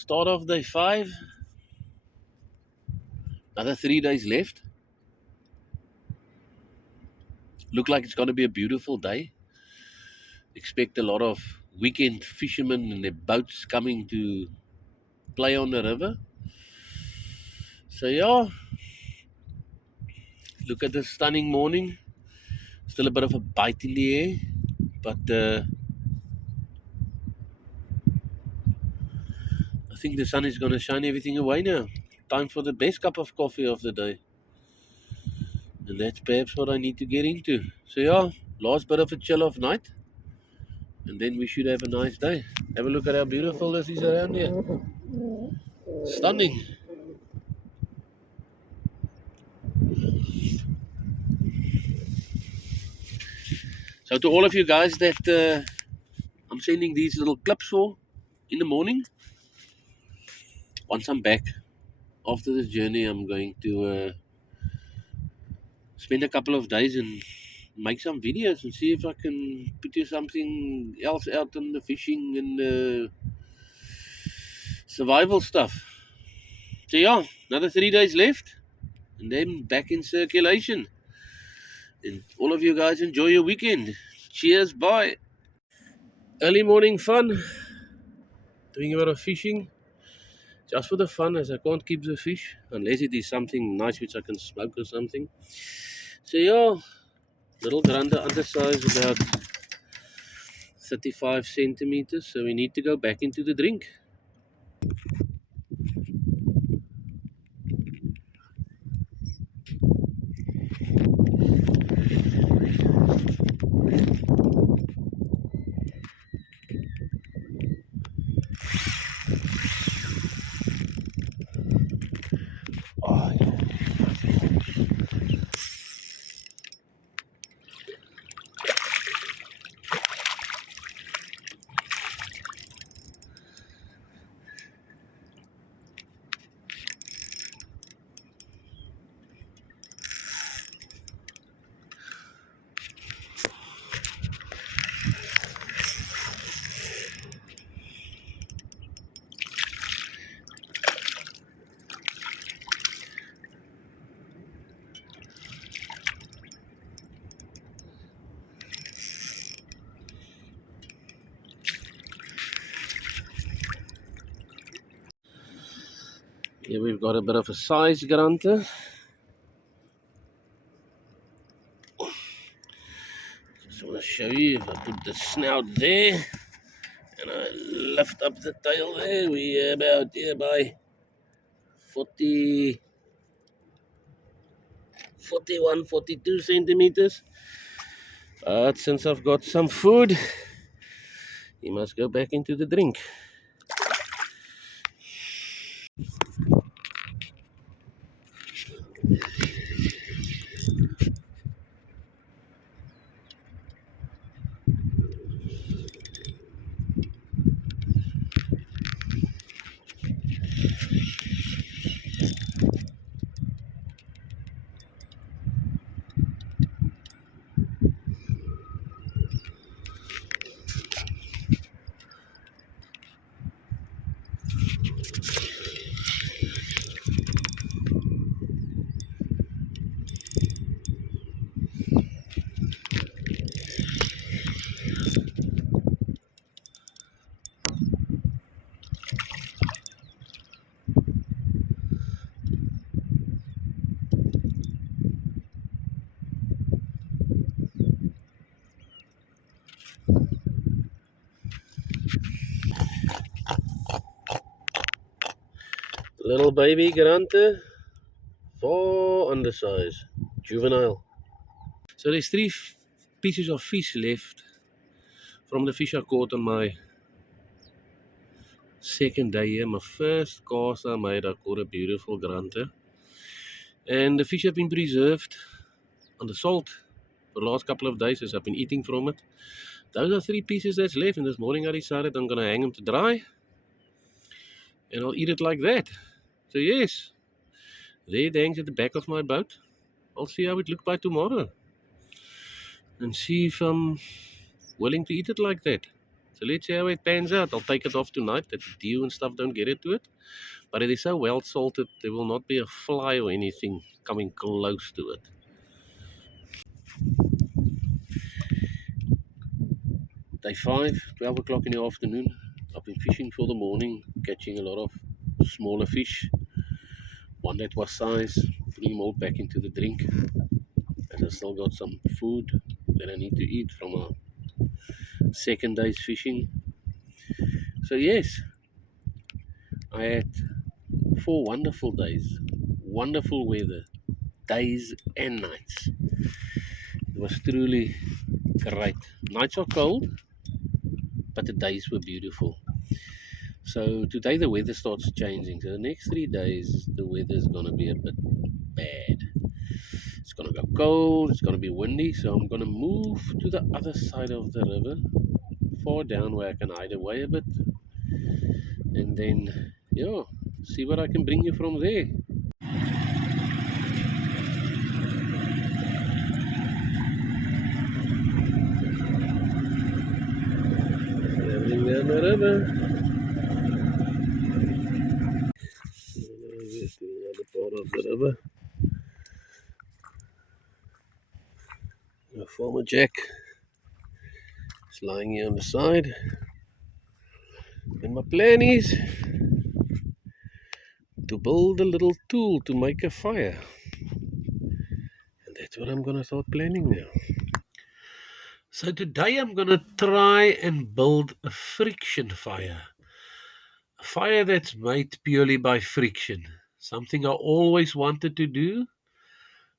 Start of day 5. Another 3 days left. Look like it's going to be a beautiful day. Expect a lot of weekend fishermen and their boats coming to play on the river. So yeah, look at this stunning morning. Still a bit of a bite in the air, but I think the sun is going to shine everything away now. Time for the best cup of coffee of the day. And that's perhaps what I need to get into. So yeah, last bit of a chill off night. And then we should have a nice day. Have a look at how beautiful this is around here. Stunning. So to all of you guys that I'm sending these little clips for in the morning, once I'm back after this journey, I'm going to spend a couple of days and make some videos and see if I can put you something else out on the fishing and survival stuff. So yeah, another 3 days left and then back in circulation. And all of you guys enjoy your weekend. Cheers, bye. Early morning fun, doing a bit of fishing. Just for the fun, as I can't keep the fish unless it is something nice which I can smoke or something. So yeah, little grande undersize, about 35 centimeters. So we need to go back into the drink. Oh, yeah. Here we've got a bit of a size grunter. Just want to show you, if I put the snout there and I lift up the tail there, we're about here by 40, 41, 42 centimeters. But since I've got some food, he must go back into the drink. Little baby grunter, 4 undersize, juvenile. So there's 3 pieces of fish left from the fish I caught on my second day here. My first cast I made, I caught a beautiful grunter. And the fish have been preserved on the salt for the last couple of days as I've been eating from it. Those are 3 pieces that's left, and this morning I decided I'm going to hang them to dry. And I'll eat it like that. So yes, there it hangs at the back of my boat. I'll see how it looks by tomorrow. And see if I'm willing to eat it like that. So let's see how it pans out. I'll take it off tonight that the dew and stuff don't get into it. But it is so well salted, there will not be a fly or anything coming close to it. Day 5, 12 o'clock in the afternoon. I've been fishing for the morning, catching a lot of smaller fish. One that was size, putting them all back into the drink. And I still got some food that I need to eat from a second day's fishing. So yes, I had 4 wonderful days, wonderful weather, days and nights. It was truly great. Nights are cold, but the days were beautiful. So today the weather starts changing. So the next 3 days the weather is gonna be a bit bad. It's gonna go cold, it's gonna be windy, so I'm gonna move to the other side of the river, far down where I can hide away a bit, and then yeah, see what I can bring you from there. Traveling down the river. Here's to another part of the river. A farmer Jack is lying here on the side. And my plan is to build a little tool to make a fire. And that's what I'm gonna start planning now. So today I'm gonna try and build a friction fire. A fire that's made purely by friction. Something I always wanted to do.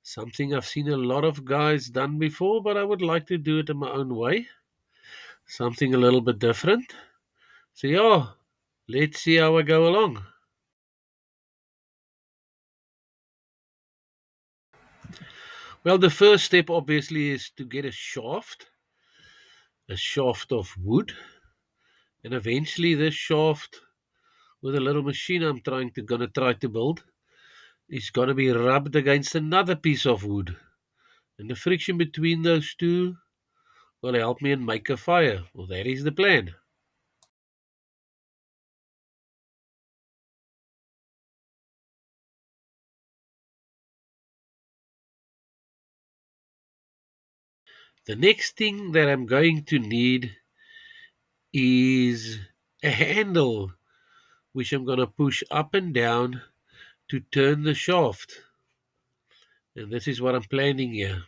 Something I've seen a lot of guys done before, but I would like to do it in my own way. Something a little bit different. So yeah, let's see how I go along. Well, the first step obviously is to get a shaft of wood, and eventually this shaft with a little machine I'm gonna try to build is gonna be rubbed against another piece of wood, and the friction between those two will help me and make a fire. Well, that is the plan. The next thing that I'm going to need is a handle which I'm gonna push up and down to turn the shaft. And this is what I'm planning here.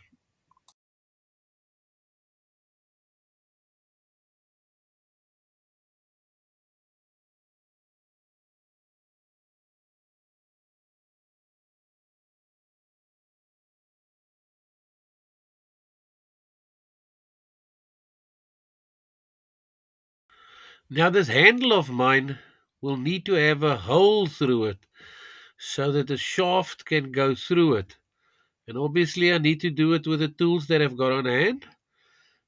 Now, this handle of mine will need to have a hole through it so that the shaft can go through it. And obviously, I need to do it with the tools that I've got on hand,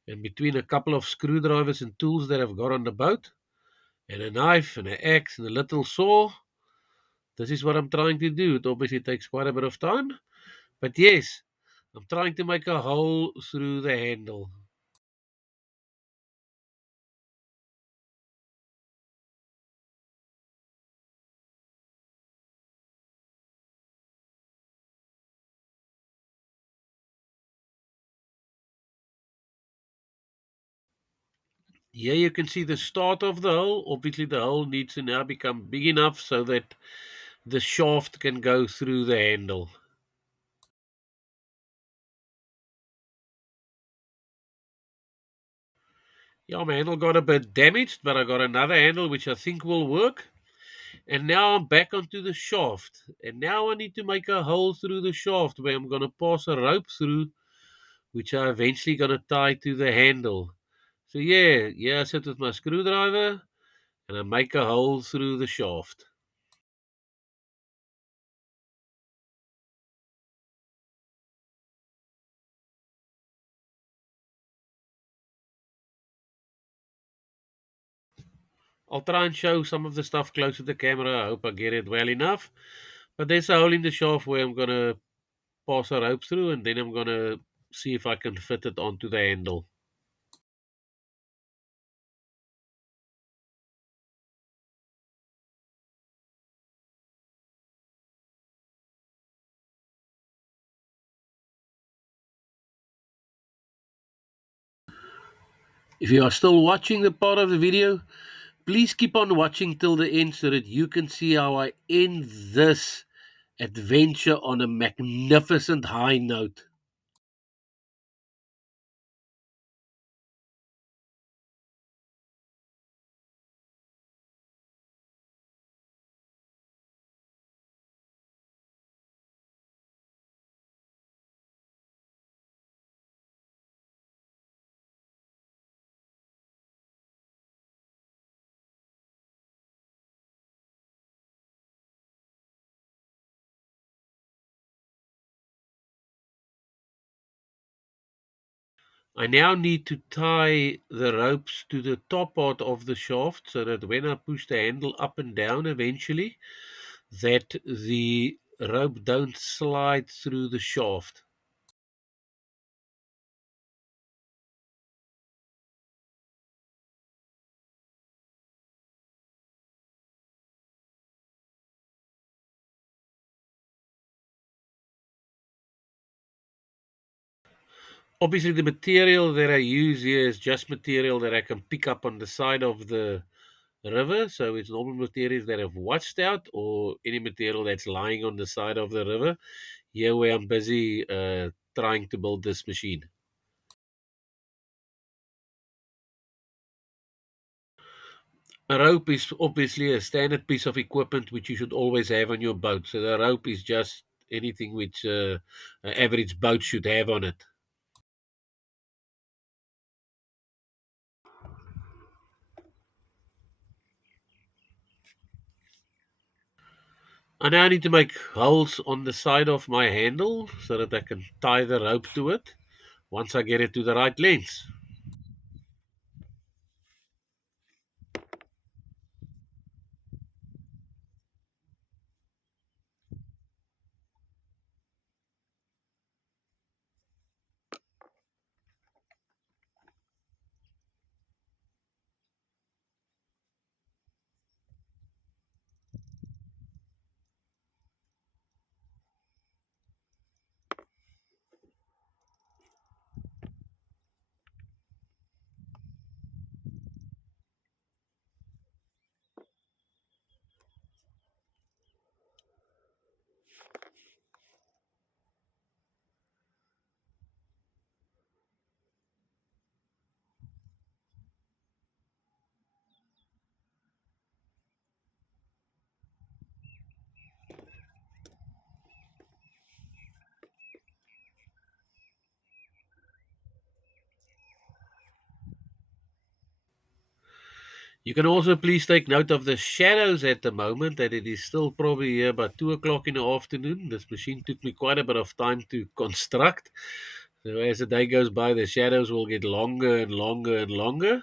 and between a couple of screwdrivers and tools that I've got on the boat, and a knife and an axe and a little saw. This is what I'm trying to do. It obviously takes quite a bit of time, but yes, I'm trying to make a hole through the handle. Here you can see the start of the hole. Obviously, the hole needs to now become big enough so that the shaft can go through the handle. Yeah, my handle got a bit damaged, but I got another handle which I think will work. And now I'm back onto the shaft. And now I need to make a hole through the shaft where I'm going to pass a rope through, which I eventually going to tie to the handle. So yeah, I sit with my screwdriver and I make a hole through the shaft. I'll try and show some of the stuff close to the camera. I hope I get it well enough. But there's a hole in the shaft where I'm going to pass a rope through, and then I'm going to see if I can fit it onto the handle. If you are still watching the part of the video, please keep on watching till the end so that you can see how I end this adventure on a magnificent high note. I now need to tie the ropes to the top part of the shaft so that when I push the handle up and down eventually, that the rope don't slide through the shaft. Obviously, the material that I use here is just material that I can pick up on the side of the river. So it's normal materials that have washed out or any material that's lying on the side of the river. Here where I'm busy trying to build this machine. A rope is obviously a standard piece of equipment which you should always have on your boat. So the rope is just anything which an average boat should have on it. I now need to make holes on the side of my handle so that I can tie the rope to it once I get it to the right length. You can also please take note of the shadows at the moment, that it is still probably here about 2 o'clock in the afternoon. This machine took me quite a bit of time to construct. So as the day goes by, the shadows will get longer and longer and longer.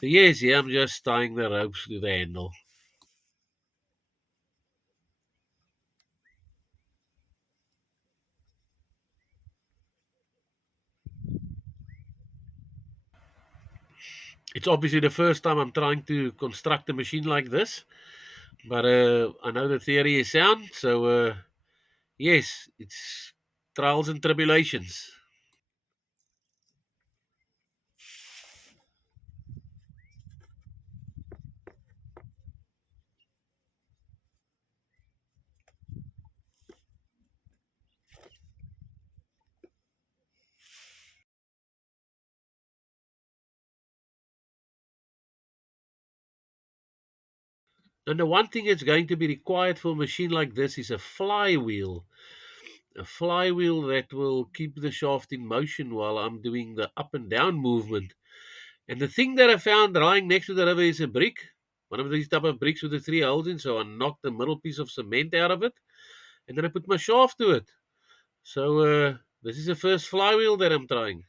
So yes, yeah, I'm just tying the ropes to the handle. It's obviously the first time I'm trying to construct a machine like this, but I know the theory is sound. So yes, it's trials and tribulations. And the one thing that's going to be required for a machine like this is a flywheel. A flywheel that will keep the shaft in motion while I'm doing the up and down movement. And the thing that I found lying next to the river is a brick, one of these type of bricks with the three holes in. So I knocked the middle piece of cement out of it, and then I put my shaft to it. So this is the first flywheel that I'm trying.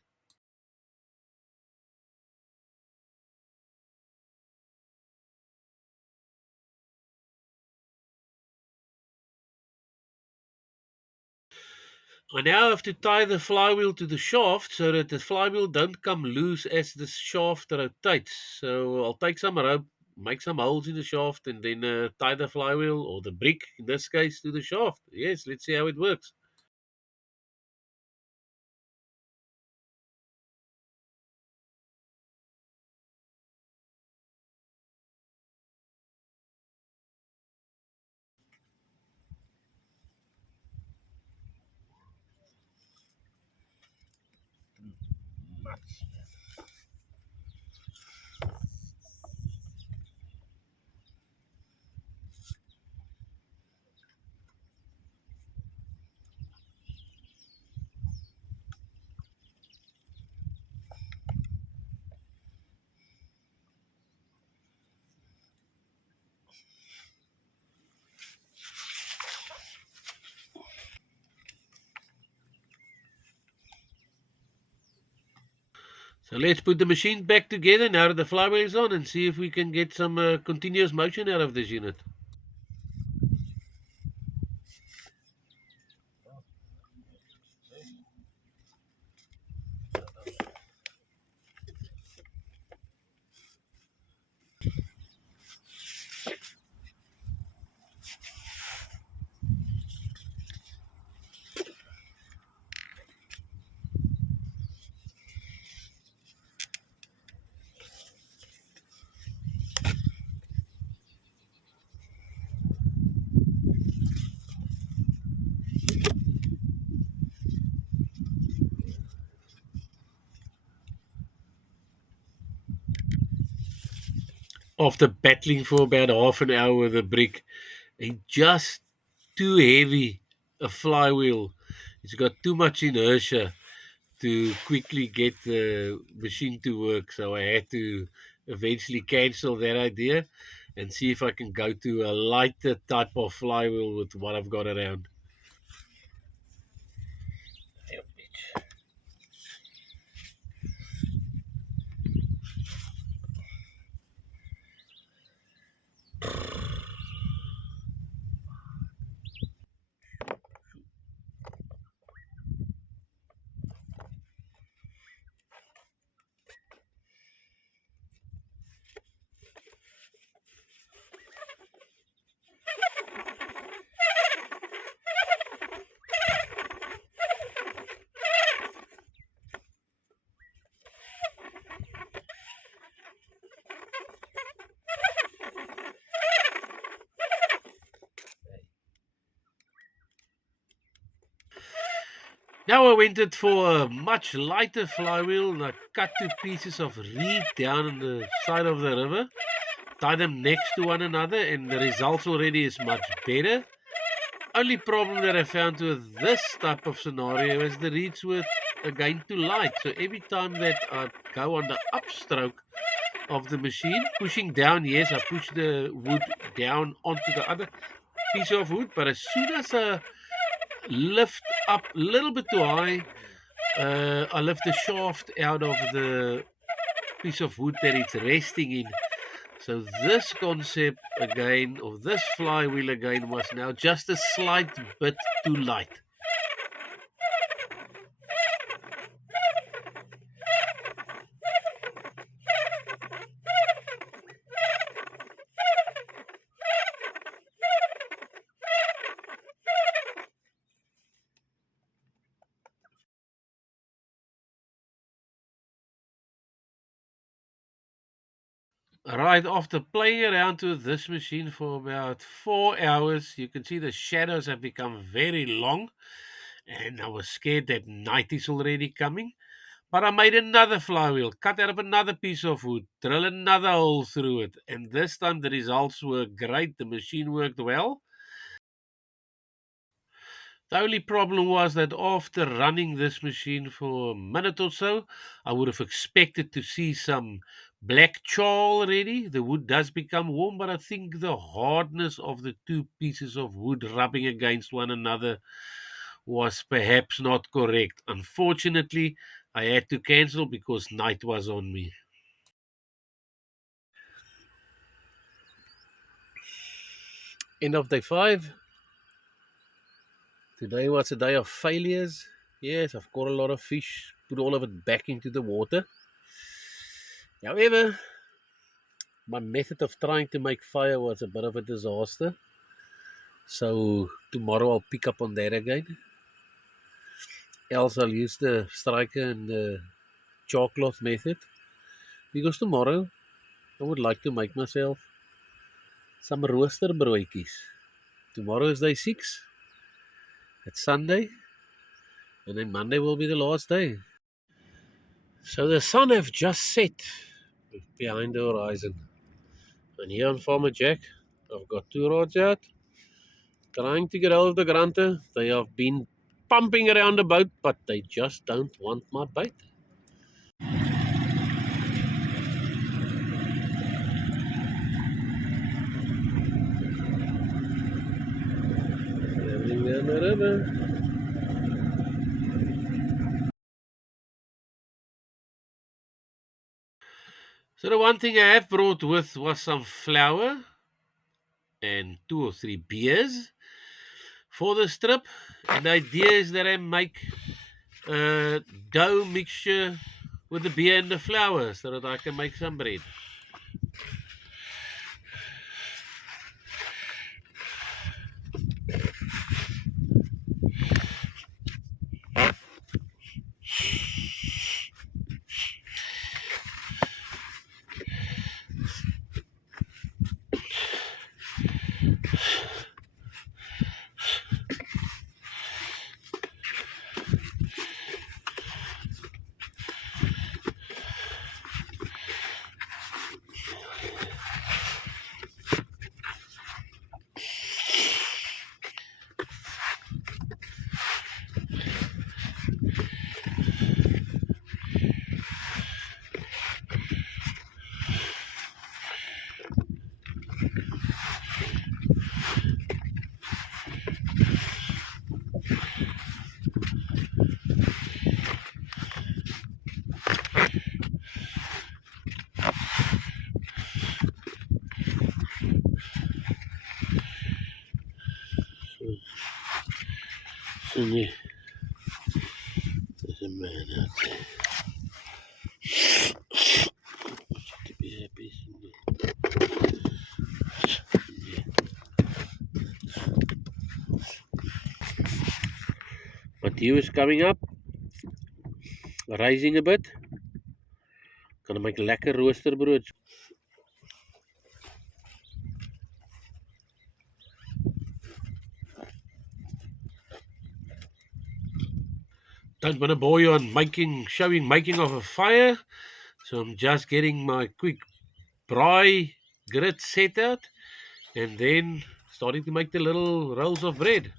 I now have to tie the flywheel to the shaft so that the flywheel don't come loose as the shaft rotates. So I'll take some rope, make some holes in the shaft, and then tie the flywheel or the brick in this case to the shaft. Yes, let's see how it works. So let's put the machine back together now that the flywheel is on and see if we can get some continuous motion out of this unit. After battling for about half an hour with the brick, and just too heavy a flywheel. It's got too much inertia to quickly get the machine to work. So I had to eventually cancel that idea and see if I can go to a lighter type of flywheel with what I've got around. Now I went it for a much lighter flywheel and I cut two pieces of reed down on the side of the river, tie them next to one another, and the results already is much better. Only problem that I found with this type of scenario is the reeds were again too light. So every time that I go on the upstroke of the machine, pushing down, yes, I push the wood down onto the other piece of wood, but as soon as I lift up a little bit too high, I lift the shaft out of the piece of wood that it's resting in. So this concept again, of this flywheel again, was now just a slight bit too light. Right after playing around with this machine for about 4 hours, you can see the shadows have become very long, and I was scared that night is already coming. But I made another flywheel, cut out of another piece of wood, drill another hole through it, and this time the results were great. The machine worked well. The only problem was that after running this machine for a minute or so, I would have expected to see some black char already. The wood does become warm, but I think the hardness of the two pieces of wood rubbing against one another was perhaps not correct. Unfortunately, I had to cancel because night was on me. End of day 5. Today was a day of failures. Yes, I've caught a lot of fish, put all of it back into the water. However, my method of trying to make fire was a bit of a disaster. So tomorrow I'll pick up on that again. Else I'll use the striker and the chalkcloth method. Because tomorrow I would like to make myself some rooster broodjies. Tomorrow is day 6. It's Sunday. And then Monday will be the last day. So the sun have just set behind the horizon. And here on Farmer Jack, I've got two rods out, trying to get hold of the grunter. They have been pumping around the boat, but they just don't want my bait. Traveling down the river. So the one thing I have brought with was some flour and 2 or 3 beers for the strip. And the idea is that I make a dough mixture with the beer and the flour so that I can make some bread. So there's a man out there. To be happy. My dew is coming up, rising a bit. Gonna make lekker roosterbrood. Don't want to bore you on making of a fire, so I'm just getting my quick braai grit set out and then starting to make the little rolls of bread.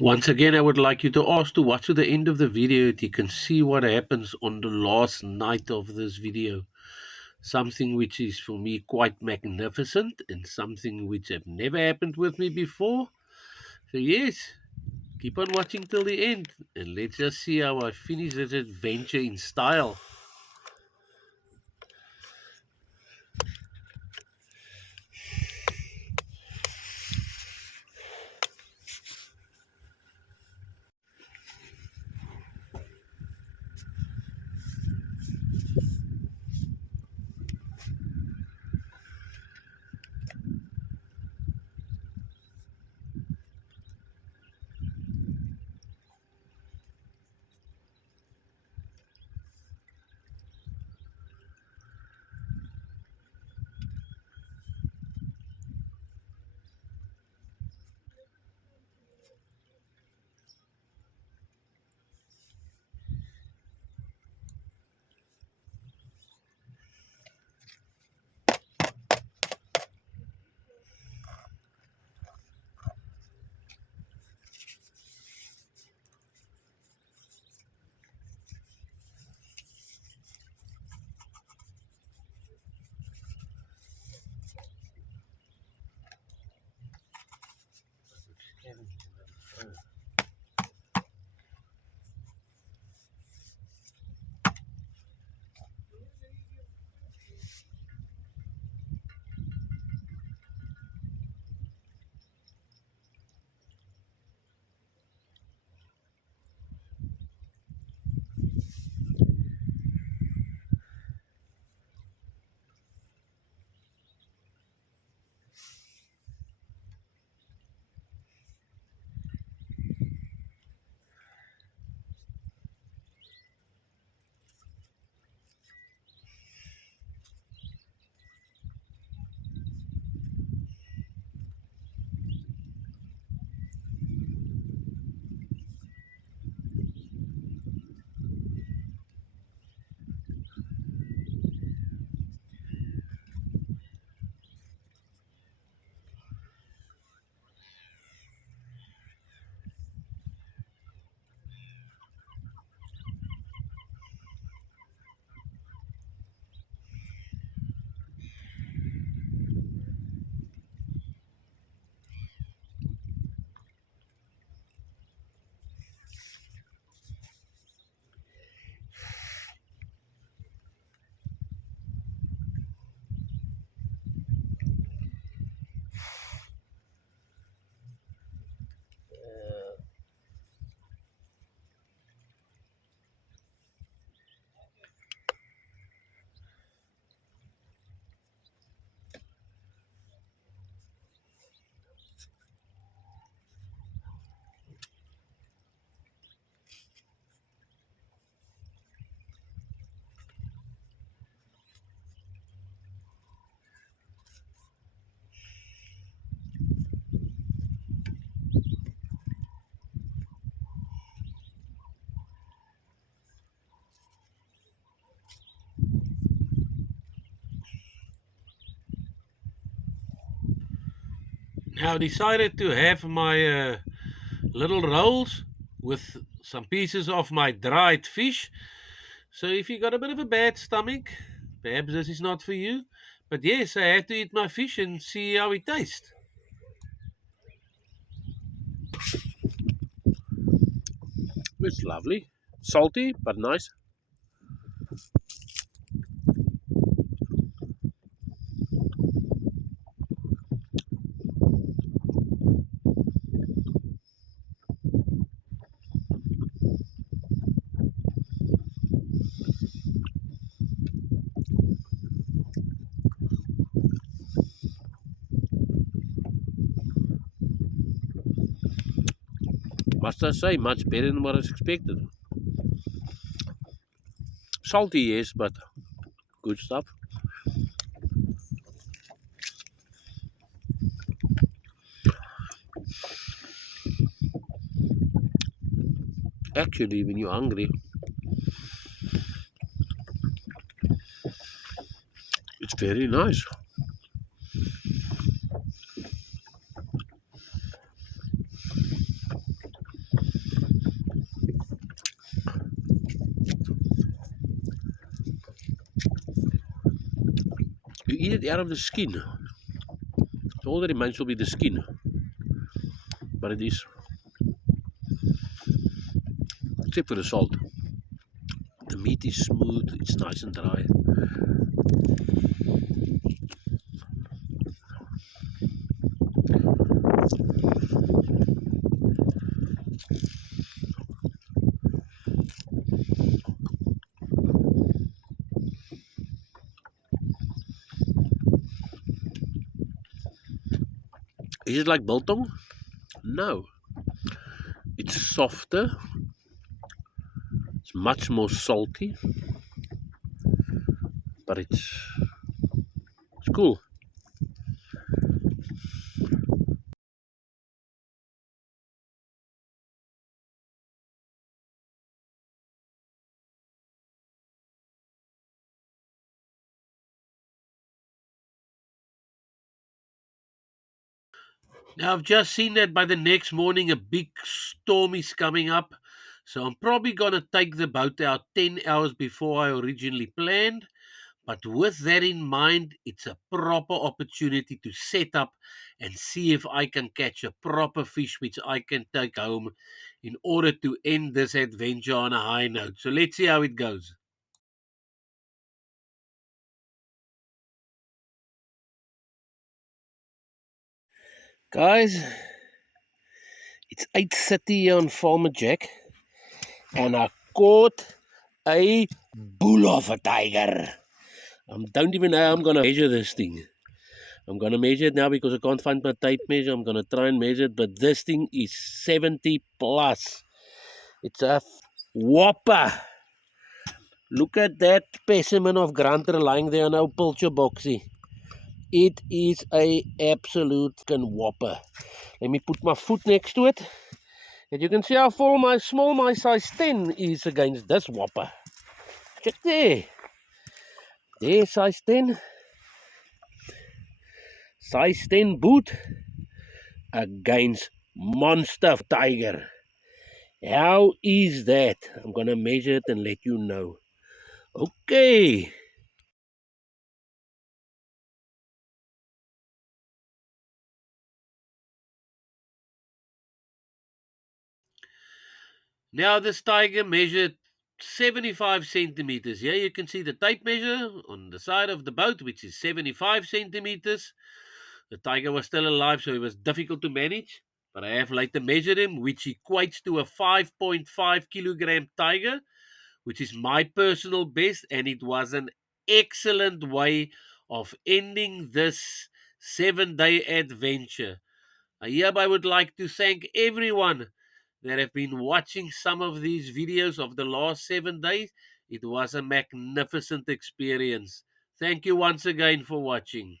Once again, I would like you to ask to watch to the end of the video that you can see what happens on the last night of this video. Something which is for me quite magnificent and something which have never happened with me before. So yes, keep on watching till the end and let's just see how I finish this adventure in style. Now I decided to have my little rolls with some pieces of my dried fish. So if you got a bit of a bad stomach, perhaps this is not for you. But yes, I had to eat my fish and see how it tastes. It's lovely. Salty, but nice. Must I say, much better than what I expected. Salty, yes, but good stuff. Actually, when you're hungry, it's very nice. You eat it out of the skin. All that remains will be the skin. But it is, except for the salt. The meat is smooth, it's nice and dry. Is it like biltong? No. It's softer. It's much more salty. But it's cool. Now, I've just seen that by the next morning a big storm is coming up. So I'm probably going to take the boat out 10 hours before I originally planned. But with that in mind, it's a proper opportunity to set up and see if I can catch a proper fish which I can take home in order to end this adventure on a high note. So let's see how it goes. Guys, it's 8:30 on Farmer Jack, and I caught a bull of a tiger. I don't even know how I'm going to measure this thing. I'm going to measure it now because I can't find my tape measure. I'm going to try and measure it, but this thing is 70 plus. It's a whopper. Look at that specimen of grunter lying there on our pilcher boxy. It is a absolute whopper. Let me put my foot next to it. And you can see how small my size 10 is against this whopper. Check there. There, size 10. Size 10 boot against monster tiger. How is that? I'm going to measure it and let you know. Okay. Now this tiger measured 75 centimeters. Here you can see the tape measure on the side of the boat, which is 75 centimeters. The tiger was still alive, so it was difficult to manage. But I have later measured him, which equates to a 5.5 kilogram tiger, which is my personal best. And it was an excellent way of ending this 7-day adventure. I hereby would like to thank everyone that have been watching some of these videos of the last 7 days. It was a magnificent experience. Thank you once again for watching.